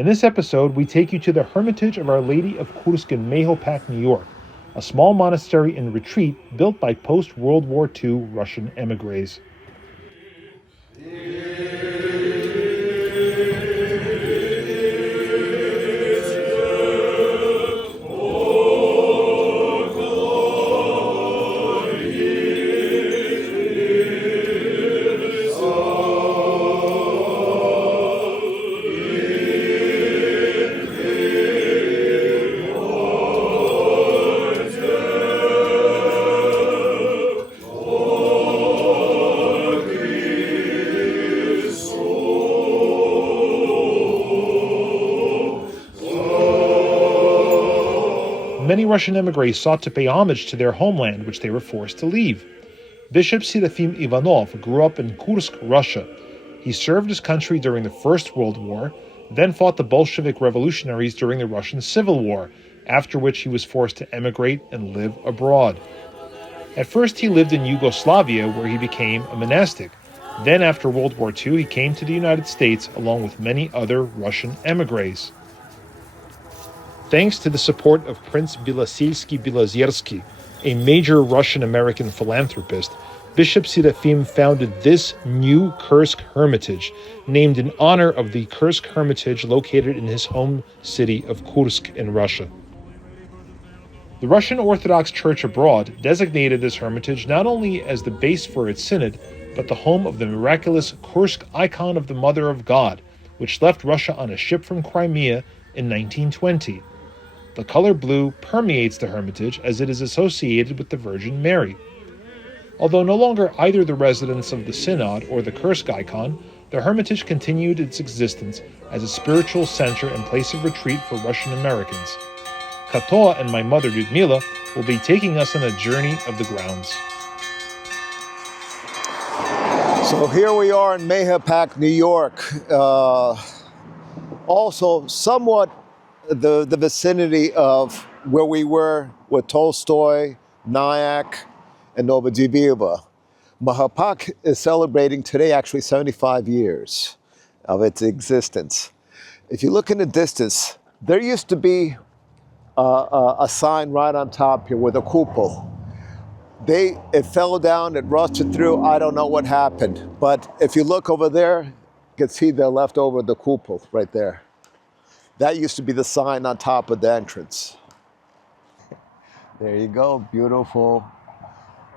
In this episode, we take you to the Hermitage of Our Lady of Kursk in Mahopac, New York, a small monastery and retreat built by post-World War II Russian emigres. Many Russian emigres sought to pay homage to their homeland, which they were forced to leave. Bishop Serafim Ivanov grew up in Kursk, Russia. He served his country during the First World War, then fought the Bolshevik revolutionaries during the Russian Civil War, after which he was forced to emigrate and live abroad. At first he lived in Yugoslavia, where he became a monastic. Then after World War II, he came to the United States along with many other Russian emigres. Thanks to the support of Prince Bilaselsky-Bilazersky, a major Russian-American philanthropist, Bishop Serafim founded this new Kursk Hermitage, named in honor of the Kursk Hermitage located in his home city of Kursk in Russia. The Russian Orthodox Church abroad designated this hermitage not only as the base for its synod, but the home of the miraculous Kursk icon of the Mother of God, which left Russia on a ship from Crimea in 1920. The color blue permeates the hermitage as it is associated with the Virgin Mary. Although no longer either the residence of the synod or the Kursk icon, the hermitage continued its existence as a spiritual center and place of retreat for Russian Americans. Kato and my mother Lyudmila will be taking us on a journey of the grounds. So here we are in Mahopac, New York. Also somewhat the vicinity of where we were with Tolstoy, Nyack, and Novodevichy. Mahopac is celebrating today actually 75 years of its existence. If you look in the distance, there used to be a sign right on top here with a cupola. It fell down, it rusted through, I don't know what happened. But if you look over there, you can see the leftover, the cupola right there. That used to be the sign on top of the entrance. There you go, beautiful.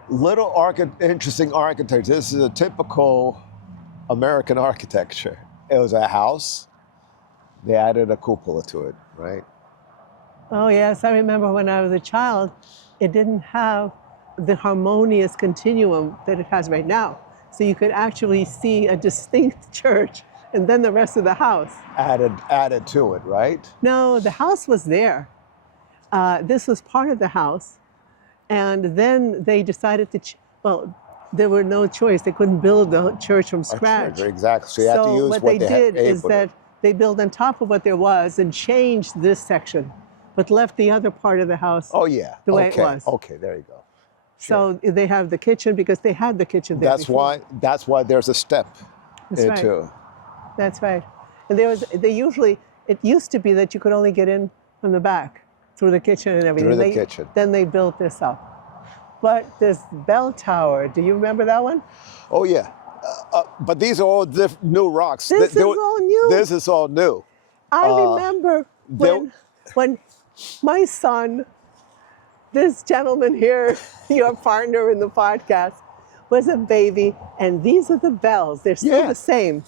Little interesting architecture. This is a typical American architecture. It was a house. They added a cupola to it, right? Oh yes, I remember when I was a child, it didn't have the harmonious continuum that it has right now. So you could actually see a distinct church and then the rest of the house. Added to it, right? No, the house was there. This was part of the house. And then they decided to, there were no choice. They couldn't build the church from scratch. Exactly. So you had to use what they did is that they built on top of what there was and changed this section, but left the other part of the house the way it was. Okay, there you go. Sure. So they have the kitchen because they had the kitchen there before. That's why there's a step into. Right. That's right. And it used to be that you could only get in from the back through the kitchen and everything. Through the kitchen. Then they built this up. But this bell tower, do you remember that one? Oh yeah. But these are all new rocks. This is all new. This is all new. I remember when my son, this gentleman here, your partner in the podcast, was a baby, and these are the bells. They're still the same.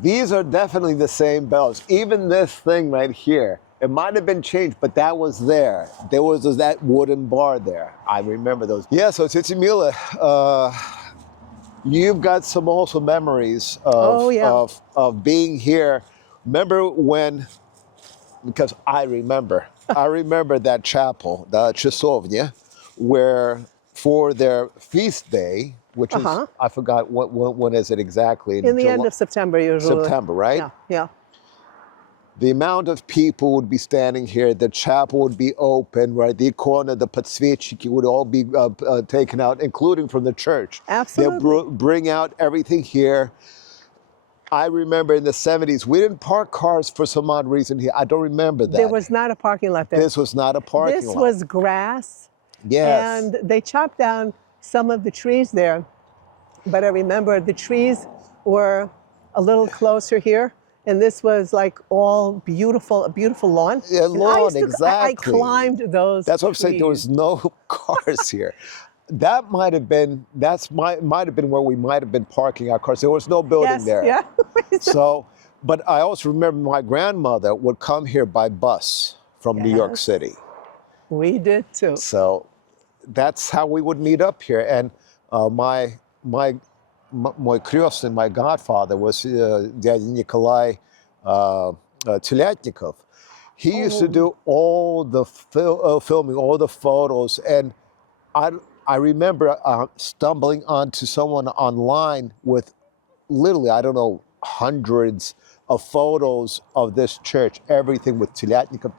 These are definitely the same bells. Even this thing right here, it might have been changed, but that was there. There was that wooden bar there. I remember those. Yeah, so Lyudmila, you've got some also memories of being here. Remember when, because I remember that chapel, the Chasovnya, where for their feast day, which is, I forgot when is it exactly? In the end of September, usually. September, right? Yeah. The amount of people would be standing here, the chapel would be open, right? The icona, the podsvechniki would all be taken out, including from the church. Absolutely. They'll bring out everything here. I remember in the 70s, we didn't park cars for some odd reason here. I don't remember that. There was not a parking lot there. This was not a parking This lot. was grass. Yes. And they chopped down some of the trees there. But I remember the trees were a little closer here. And this was like all beautiful, a beautiful lawn. Yeah, And lawn, I exactly. climbed those That's what I'm saying. There trees. was no cars here. That might have been where we might have been parking our cars. There was no building Yes, there. yeah. So, but I also remember my grandmother would come here by bus from New York Yes. City. We did too. So that's how we would meet up here. And my krестный, my godfather was Dядя Nikolai Teletnikov. He used to do all the filming, all the photos. And I remember stumbling onto someone online with literally, I don't know, hundreds of photos of this church, everything with Teletnikov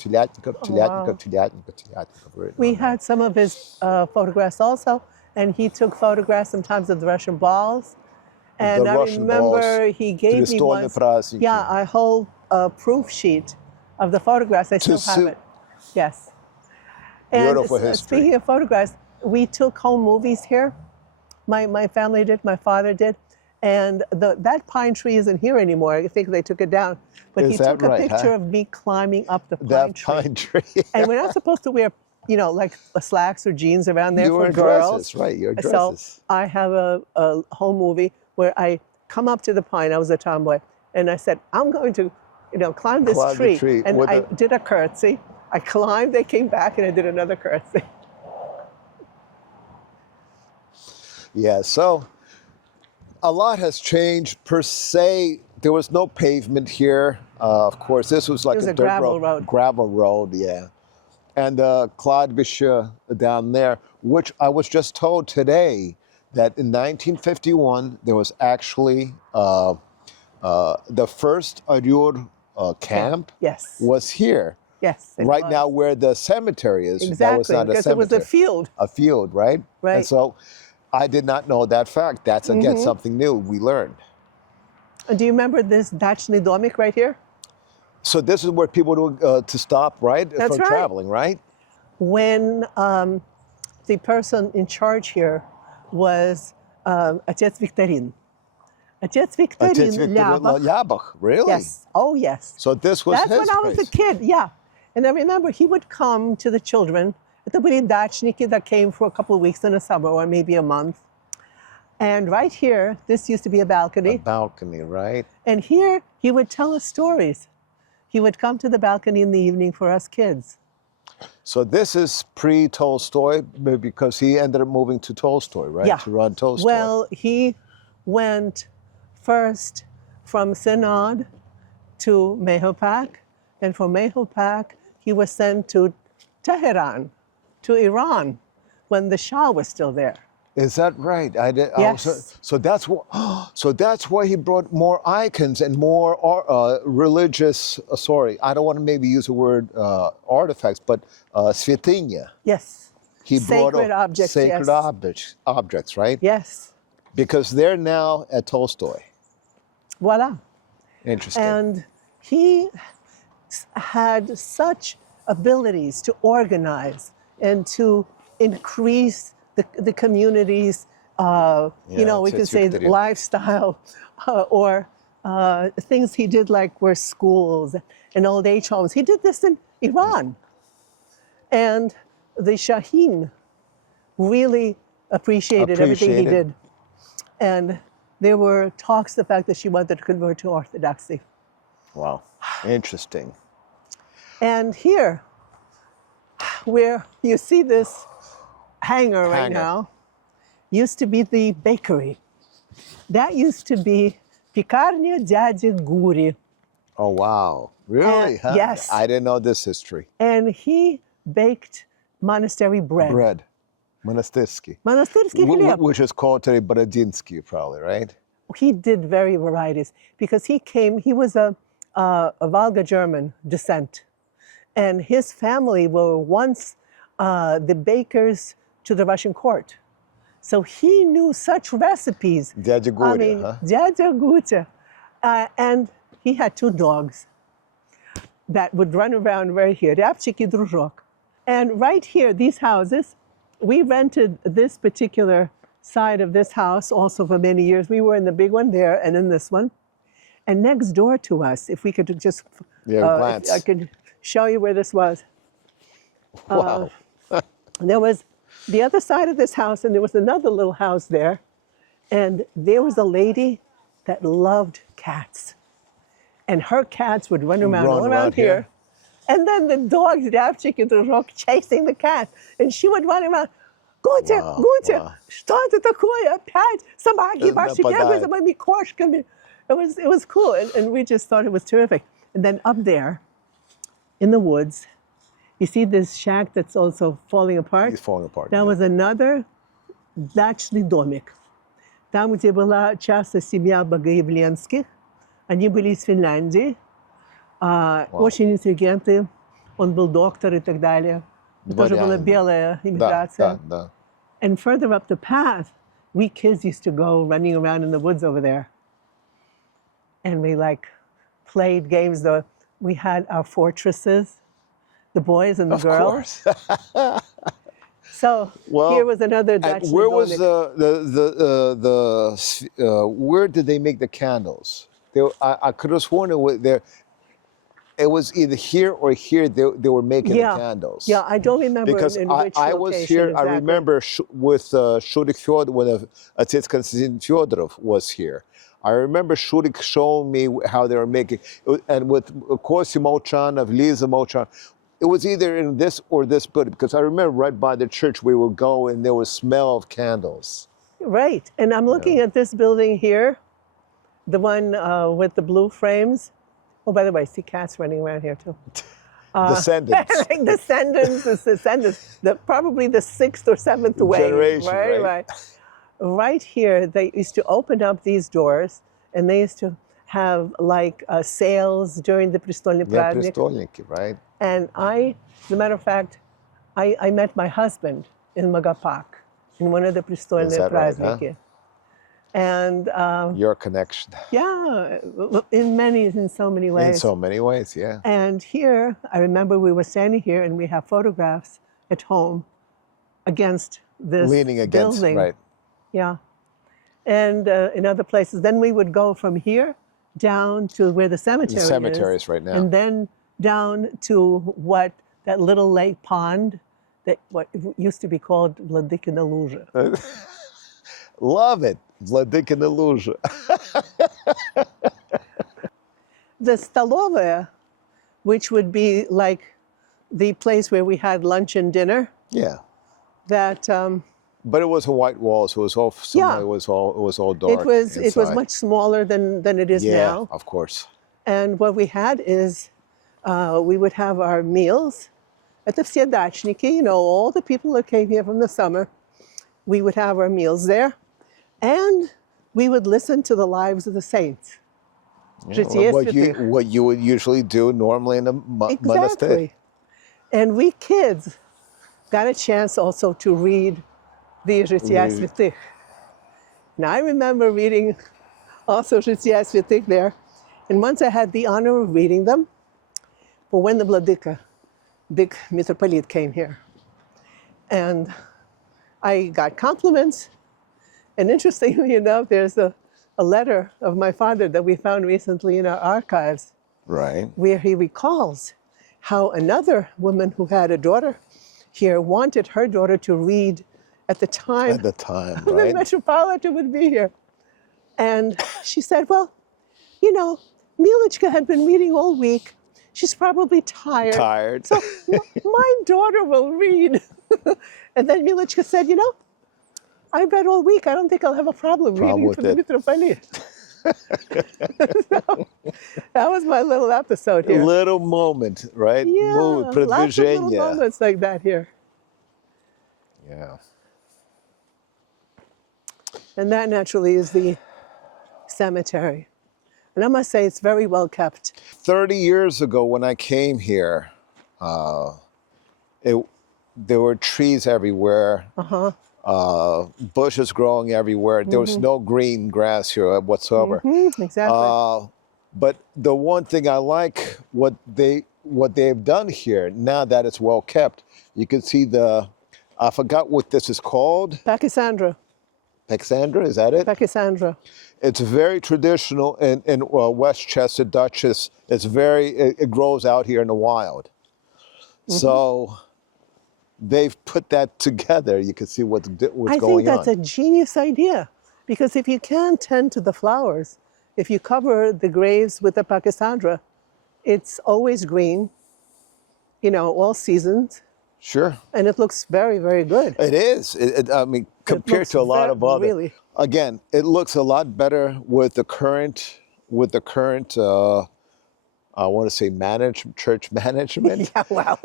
written We on it. had some of his photographs also, and he took photographs sometimes of the Russian balls. And The I Russian remember balls, he gave me Крестовые once, праздники. a whole proof sheet of the photographs. I still have it. Yes. And Beautiful history. speaking of photographs, we took home movies here. My family did, my father did. And that pine tree isn't here anymore. I think they took it down. But Is he that took a right, picture huh? of me climbing up the pine That tree. pine tree. And we're not supposed to wear, like slacks or jeans around there You for wear girls. dresses, right? Your So dresses. I have a home movie where I come up to the pine. I was a tomboy. And I said, I'm going to, climb this Climb the tree. tree And with I a- did a curtsy. I climbed, they came back, and I did another curtsy. Yeah, so a lot has changed per se. There was no pavement here. Of course, this was like was a a dirt gravel road. Gravel road, yeah. And Kladbische down there, which I was just told today that in 1951 there was actually the first Arur camp Yes. was here. Yes. it Right was. now, where the cemetery is, that was Exactly. not a Because it was cemetery. a field. A field, right? Right. And so I did not know that fact. That's again Mm-hmm. something new we learned. And do you remember this Dachny Domik right here? So this is where people do to stop, right? That's From right. traveling, right? When the person in charge here was Отец Викторин. Отец Викторин Лябах. Yabach, really? Yes. Oh, yes. So this was That's his when I was place. a kid, yeah. And I remember he would come to the children. Это были дачники that came for a couple of weeks in the summer or maybe a month. And right here, this used to be a balcony. A balcony, right? And here, he would tell us stories. He would come to the balcony in the evening for us kids. So this is pre-Tolstoy because he ended up moving to Tolstoy, right? Yeah. To run Tolstoy. Well, he went first from Synod to Mahopac. And from Mahopac, he was sent to Tehran, to Iran, when the Shah was still there. Is that right? I did. Yes. So that's what. So that's why he brought more icons and more religious. Sorry, I don't want to maybe use the word artifacts, but святыня. Yes. He brought Sacred objects, sacred yes. objects, right? Yes. Because they're now at Tolstoy. Voila. Interesting. And he had such abilities to organize and to increase the community's, we could say lifestyle or things he did like were schools and old age homes. He did this in Iran. And the Shaheen really appreciated everything he did. And there were talks the fact that she wanted to convert to Orthodoxy. Wow. Interesting. And here, where you see this hangar right now, used to be the bakery. That used to be Пекарня дяди Гури. Oh, wow. Really? Huh? Yes. I didn't know this history. And he baked monastery bread. Bread. Monastyrsky. Монастырский хлеб. Which is called today Borodinsky, probably, right? He did very varieties because he was a Volga German descent. And his family were once the bakers to the Russian court. So he knew such recipes. Дядя Гуря, huh? Дядя Гутя. And he had 2 dogs that would run around right here. Рябчик и Дружок. And right here, these houses, we rented this particular side of this house also for many years. We were in the big one there and in this one. And next door to us, if we could just, glance. I could show you where this was. Wow. There was the other side of this house, and there was another little house there. And there was a lady that loved cats. And her cats would run around all around here. And then the dogs, Рябчик and Дружок, chasing the cat. And she would run around. Гутя, Гутя, что это такое? Опять собаки ваши бегают за моими кошками. It was cool, and we just thought it was terrific. And then up there, in the woods, you see this shack that's also falling apart? It's falling apart. That was another дачный домик. Там, где была часто семья Богоявленских, они были из Финляндии, очень интеллигентные, он был доктор и так далее. Тоже была белая иммиграция. Да. And further up the path, we kids used to go running around in the woods over there. And we played games. We had our fortresses, the boys and the girls. So here was another Dutch. Where was where did they make the candles? I could have sworn it was either here or here they were making the candles. Yeah, I don't remember because in which I was here. Exactly. I remember with Shurik Fyodor when Otец Konstantin Fyodorov was here. I remember Shurik showing me how they were making, and with Kosy Molchanov, Liza Molchanov. It was either in this or this building, because I remember right by the church we would go and there was smell of candles. Right, and I'm looking at this building here, the one with the blue frames. Oh, by the way, I see cats running around here too. Descendants. Descendants, probably the 6th or 7th wave. Generation, right? Right here, they used to open up these doors, and they used to have sales during the Prestolny Праздник. Prestolniki, right? And as a matter of fact, I met my husband in Mahopac, in one of the Prestolny Праздники. Right, huh? And your connection. Yeah, in so many ways. In so many ways, yeah. And here, I remember we were standing here, and we have photographs at home against this leaning against, building. Right. Yeah. And in other places, then we would go from here down to where the cemetery is right now. And then down to that little lake pond, what used to be called Vladikina Luzha. Love it, Vladikina Luzha. The Stolovaya, which would be like the place where we had lunch and dinner. Yeah. That. But it was a white wall, so it was all. It was all dark. It was much smaller than it is now. Yeah, of course. And what we had is, we would have our meals at the все дачники, all the people that came here from the summer. We would have our meals there, and we would listen to the lives of the saints. Yeah, what you would usually do normally in a monastery. Exactly. And we kids got a chance also to read the Жития Святых. Now I remember reading also Жития Святых there, and once I had the honor of reading them, but when the Vladika, big metropolite, came here, and I got compliments, and interestingly enough, there's a letter of my father that we found recently in our archives, right, where he recalls how another woman who had a daughter here wanted her daughter to read at the time, right? The Metropolitan would be here. And she said, well, Milechka had been reading all week. She's probably tired. So my daughter will read. And then Milechka said, I read all week. I don't think I'll have a problem reading for the Metropolitan. So, that was my little episode here. Little moment, right? Yeah, lots of little moments like that here. Yeah. And that naturally is the cemetery. And I must say it's very well kept. 30 years ago when I came here, there were trees everywhere. bushes growing everywhere. There was no green grass here whatsoever. Exactly. But the one thing I like what they've done here now that it's well kept. You can see I forgot what this is called. Pachysandra. Pachysandra, is that it? Pachysandra. It's very traditional in Westchester, Dutchess. It grows out here in the wild. So they've put that together. You can see what's going on. I think that's a genius idea, because if you can tend to the flowers, if you cover the graves with the Pachysandra, it's always green, all seasons, Sure. and it looks very, very good. It is. I mean, compared to a lot of other. Really. Again, it looks a lot better with the current. I want to say church management. Yeah, wow.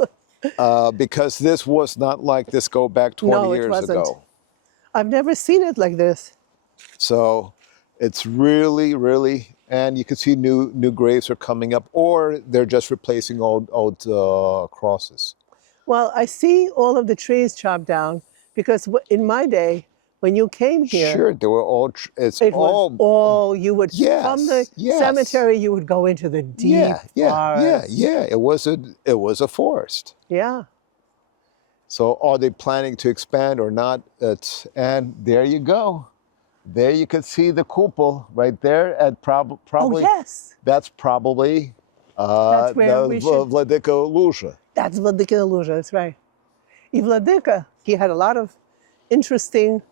Because this was not like this. Go back 20 No, it years wasn't. ago. I've never seen it like this. So it's really, really, and you can see new graves are coming up, or they're just replacing old crosses. Well, I see all of the trees chopped down because in my day, when you came here, Sure, they were all. it was all you would from the yes. cemetery. You would go into the deep forest. Yeah. It was a forest. Yeah. So are they planning to expand or not? And there you go. There you can see the cupola right there at probably. Oh yes. That's probably That's where the we should. Vladika Luja. That's Vladika Luja. That's right. Vladika, he had a lot of interesting,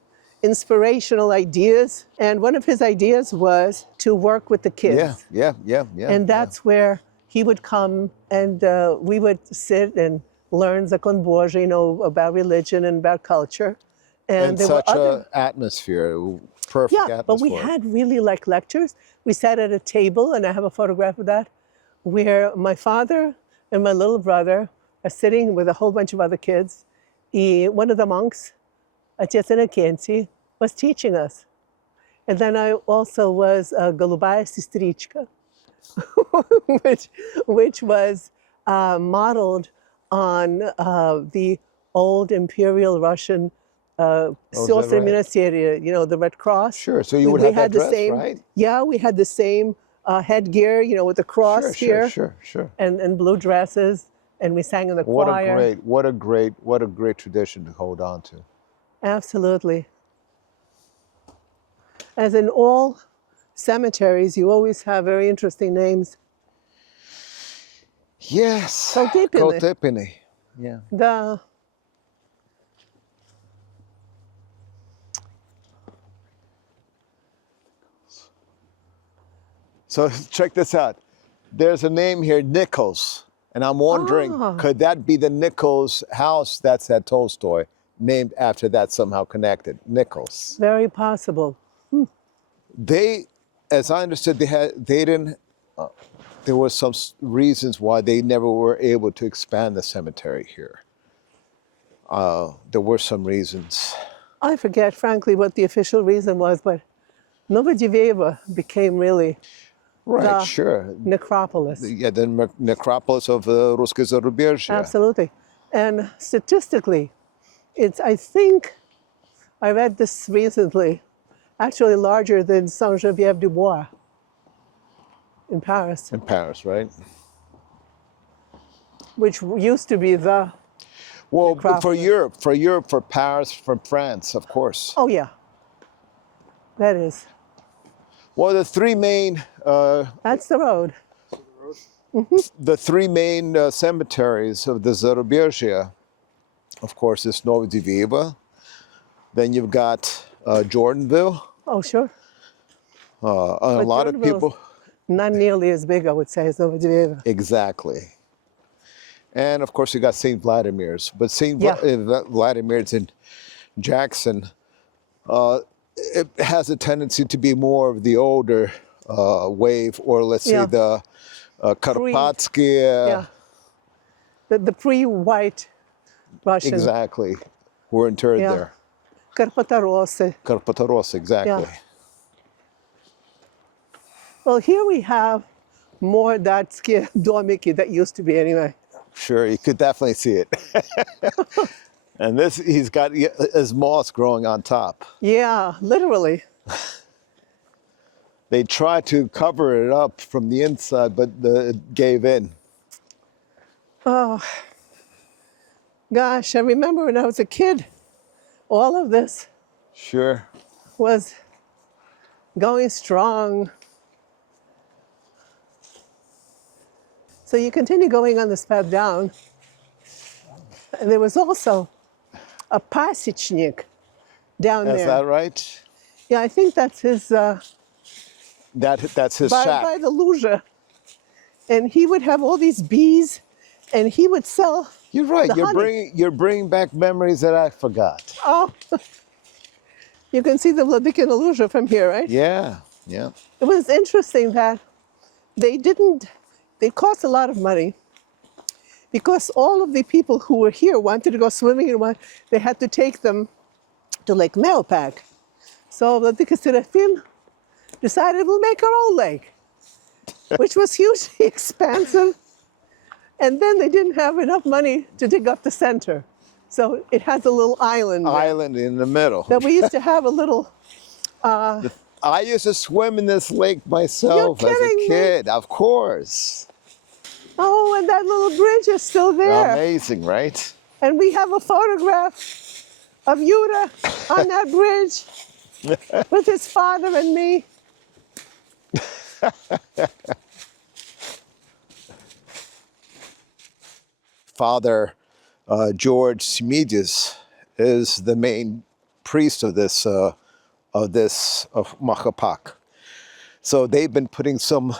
inspirational ideas, and one of his ideas was to work with the kids. Yeah. And that's where he would come, and we would sit and learn Zakon Boží, about religion and about culture. And there such were other an atmosphere, perfect atmosphere. but we had really like lectures. We sat at a table, and I have a photograph of that, where my father and my little brother are sitting with a whole bunch of other kids. One of the monks, Отец Иннокентий, was teaching us. And then I also was Голубая сестричка, which was modeled on the old Imperial Russian Сестры Милосердия, the Red Cross. Sure, so you would have that the dress, same, right? Yeah, we had the same headgear, with the cross here. Sure. And blue dresses, and we sang in the choir. What a great tradition to hold on to. Absolutely. As in all cemeteries, you always have very interesting names. Yes. Koltepiny. Yeah. So check this out. There's a name here, Nichols. And I'm wondering, could that be the Nichols house that's at Tolstoy, named after that, somehow connected? Nichols. Very possible. They, as I understood, there were some reasons why they never were able to expand the cemetery here. There were some reasons. I forget, frankly, what the official reason was, but Novodevichy became really the necropolis. Yeah, the necropolis of Ruské Zarubezhye. Absolutely. And statistically, I think, I read this recently, actually larger than Saint-Geneviève-du-Bois in Paris. In Paris, right? Which used to be the necropolis. for Europe, for Paris, for France, of course. Oh yeah, that is. Well, the three main... That's the road. The three main cemeteries of the Zarubezhye, of course, is Novodevichy. Then you've got Jordanville. Oh, sure. A lot of people... Not nearly as big, I would say, as Novodevichy. Exactly. And, of course, you got St. Vladimir's. But Vladimir's in Jackson, it has a tendency to be more of the older wave, or let's say the Karpatsky. The pre-white Russian. Exactly. Were interred there. Karpatarosy, exactly. Yeah. Well, here we have more Datsky domiki that used to be anyway. Sure, you could definitely see it. And this, he's got his moss growing on top. Yeah, literally. They tried to cover it up from the inside, but it gave in. Oh, gosh, I remember when I was a kid, all of this Sure. was going strong. So you continue going on this path down. And there was also a pasechnik down Is there. that right? Yeah, I think that's his, That's his by shack. the luja. And he would have all these bees, and he would sell You're right. the honey. You're bringing back memories that I forgot. Oh, you can see the Vladikin luja from here, right? Yeah. Yeah. It was interesting that they cost a lot of money because all of the people who were here wanted to go swimming and they had to take them to Lake Mahopac. So the Serafim decided we'll make our own lake, which was hugely expensive. And then they didn't have enough money to dig up the center. So it has a little island there. Island in the middle. That we used to have a little, I used to swim in this lake myself You're as a kidding me. kid. Of course. oh, and that little bridge is still there. Amazing, right? And we have a photograph of Yuda on that bridge with his father and me. Father George Simides is the main priest of Mahopac. So they've been putting some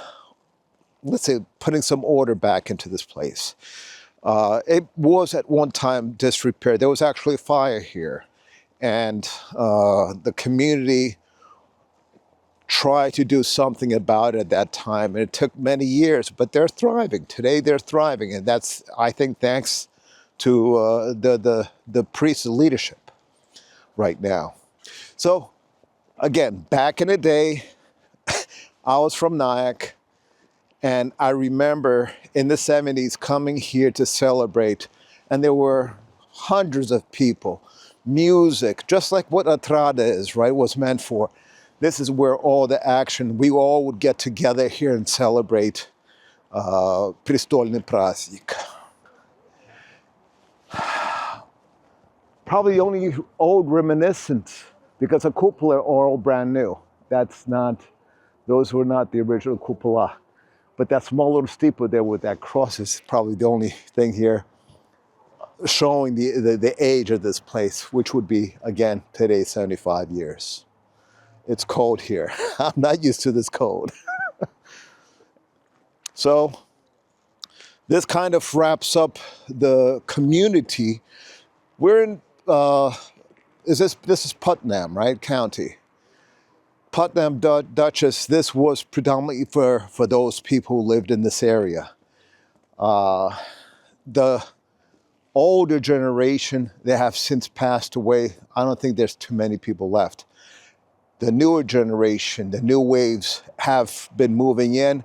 order back into this place. It was at one time disrepair. There was actually a fire here, and the community tried to do something about it at that time, and it took many years, but they're thriving. Today they're thriving, and that's, I think, thanks to the priest's leadership right now. So, again, back in the day, I was from Nyack, and I remember in the 70s coming here to celebrate, and there were hundreds of people, music, just like what Atrada is, right, was meant for. This is where all the action, we all would get together here and celebrate Prestolny Праздник. Probably the only old reminiscence, because the cupola are all brand new. Those were not the original cupola. But that small little steeple there with that cross is probably the only thing here showing the age of this place, which would be, again, today, 75 years. It's cold here. I'm not used to this cold. So this kind of wraps up the community. We're in, this is Putnam, right, county. Putnam Duchess, this was predominantly for those people who lived in this area. The older generation, they have since passed away. I don't think there's too many people left. The newer generation, the new waves have been moving in,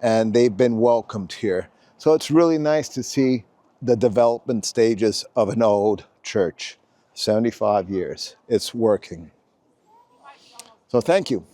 and they've been welcomed here. So it's really nice to see the development stages of an old church. 75 years. It's working. So thank you.